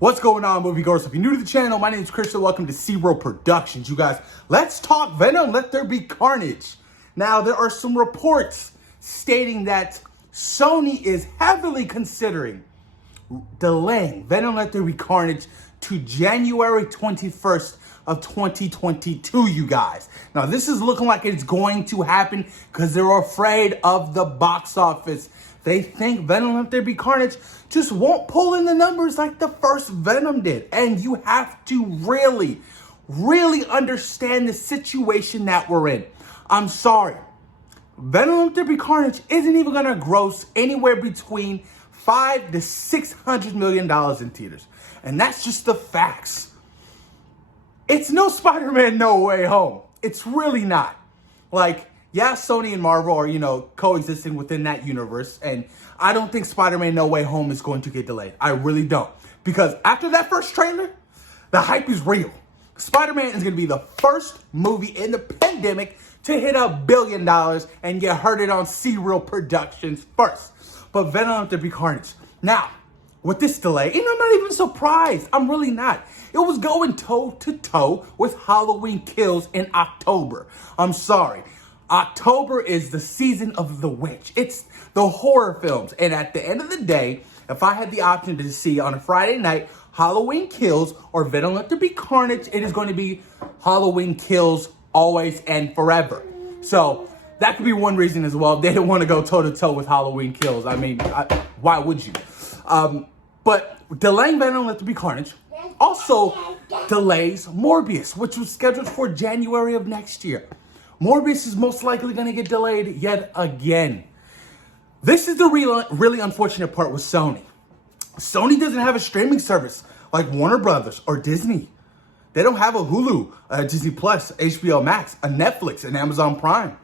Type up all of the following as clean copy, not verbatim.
What's going on, moviegoers? If you're new to the channel, my name is Christian. Welcome to Zero Productions. You guys, let's talk Venom, Let There Be Carnage. Now, there are some reports stating that Sony is heavily considering delaying Venom, Let There Be Carnage to January 21st of 2022, you guys. Now, this is looking like it's going to happen because they're afraid of the box office. They think Venom, Let There Be Carnage just won't pull in the numbers like the first Venom did. And you have to really understand the situation that we're in. I'm sorry. Venom, Let There Be Carnage isn't even going to gross anywhere between $500 to $600 million in theaters. And that's just the facts. It's no Spider-Man No Way Home. It's really not. Like, yeah, Sony and Marvel are, coexisting within that universe. And I don't think Spider-Man No Way Home is going to get delayed. I really don't. Because after that first trailer, the hype is real. Spider-Man is going to be the first movie in the pandemic to hit $1 billion. And you heard it on Zero Productions first. But Venom, Let There Be Carnage. Now, with this delay, and I'm not even surprised. I'm really not. It was going toe-to-toe with Halloween Kills in October. I'm sorry. October is the season of the witch. It's the horror films. And at the end of the day, if I had the option to see on a Friday night Halloween Kills or Venom Let There Be Carnage, it is going to be Halloween Kills always and forever. So that could be one reason as well. They didn't want to go toe-to-toe with Halloween Kills. I mean, why would you? But delaying Venom Let There Be Carnage also delays Morbius, which was scheduled for January of next year. Morbius is most likely going to get delayed yet again. This is the really unfortunate part with Sony. Sony doesn't have a streaming service like Warner Brothers or Disney. They don't have a Hulu, a Disney Plus, HBO Max, a Netflix, and Amazon Prime.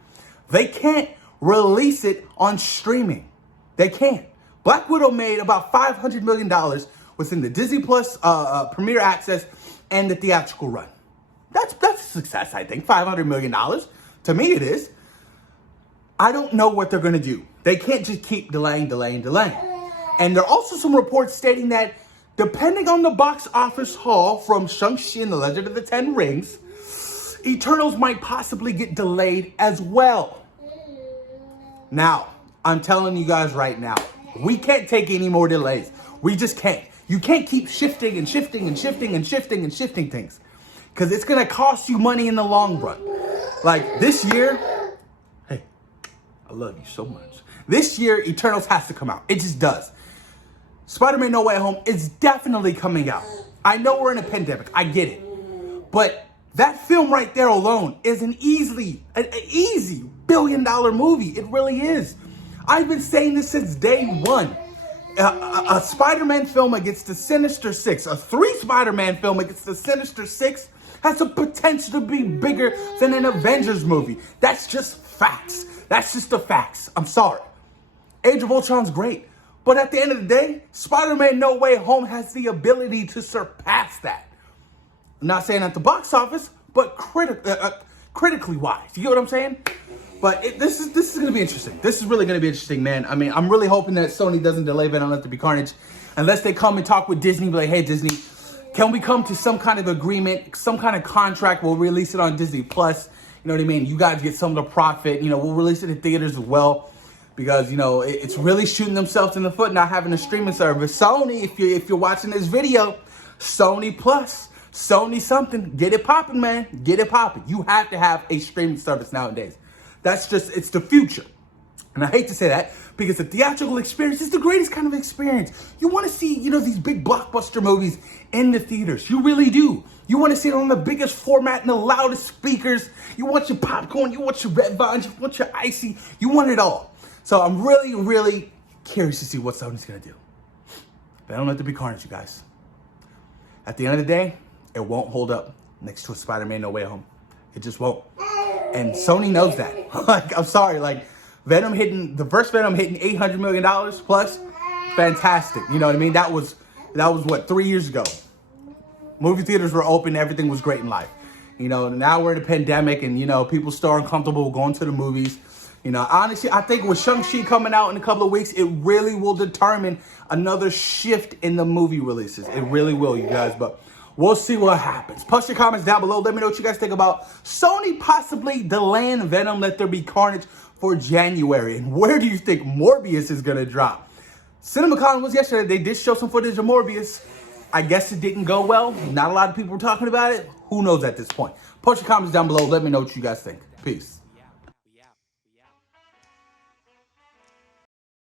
They can't release it on streaming. They can't. Black Widow made about $500 million within the Disney Plus Premier Access and the theatrical run. That's a success, I think. $500 million. To me, it is. I don't know what they're going to do. They can't just keep delaying. And there are also some reports stating that depending on the box office haul from Shang-Chi and the Legend of the Ten Rings, Eternals might possibly get delayed as well. Now, I'm telling you guys right now, we can't take any more delays. We just can't. You can't keep shifting things. Because it's going to cost you money in the long run. Like this year, hey, I love you so much. This year, Eternals has to come out. It just does. Spider-Man No Way Home is definitely coming out. I know we're in a pandemic. I get it. But that film right there alone is an easy $1 billion movie. It really is. I've been saying this since day one. A Spider-Man film against the Sinister Six, a 3 Spider-Man film against the Sinister Six has the potential to be bigger than an Avengers movie. That's just facts. That's just the facts. I'm sorry. Age of Ultron's great. But at the end of the day, Spider-Man No Way Home has the ability to surpass that. I'm not saying at the box office, but critically wise. You get what I'm saying? But this is going to be interesting. This is really going to be interesting, man. I mean, I'm really hoping that Sony doesn't delay Venom Let There Be Carnage. Unless they come and talk with Disney, be like, hey, Disney, can we come to some kind of agreement, some kind of contract? We'll release it on Disney Plus. You know what I mean? You guys get some of the profit. We'll release it in theaters as well. Because, it's really shooting themselves in the foot not having a streaming service. Sony, if you're watching this video, Sony Plus, Sony something, get it popping, man. Get it popping. You have to have a streaming service nowadays. It's the future. And I hate to say that because the theatrical experience is the greatest kind of experience. You want to see, these big blockbuster movies in the theaters. You really do. You want to see it on the biggest format and the loudest speakers. You want your popcorn. You want your red vines. You want your icy. You want it all. So I'm really curious to see what Sony's going to do. But I don't let there be carnage, you guys. At the end of the day, it won't hold up next to a Spider-Man No Way Home. It just won't. And Sony knows that. I'm sorry, the first Venom hitting $800 million plus, fantastic. You know what I mean? That was what, 3 years ago. Movie theaters were open, everything was great in life. Now we're in a pandemic and, people still are uncomfortable going to the movies. You know, honestly, I think with Shang-Chi coming out in a couple of weeks, it really will determine another shift in the movie releases. It really will, you guys, but we'll see what happens. Post your comments down below. Let me know what you guys think about Sony possibly delaying Venom Let There Be Carnage for January. And where do you think Morbius is going to drop? CinemaCon was yesterday. They did show some footage of Morbius. I guess it didn't go well. Not a lot of people were talking about it. Who knows at this point? Post your comments down below. Let me know what you guys think. Peace.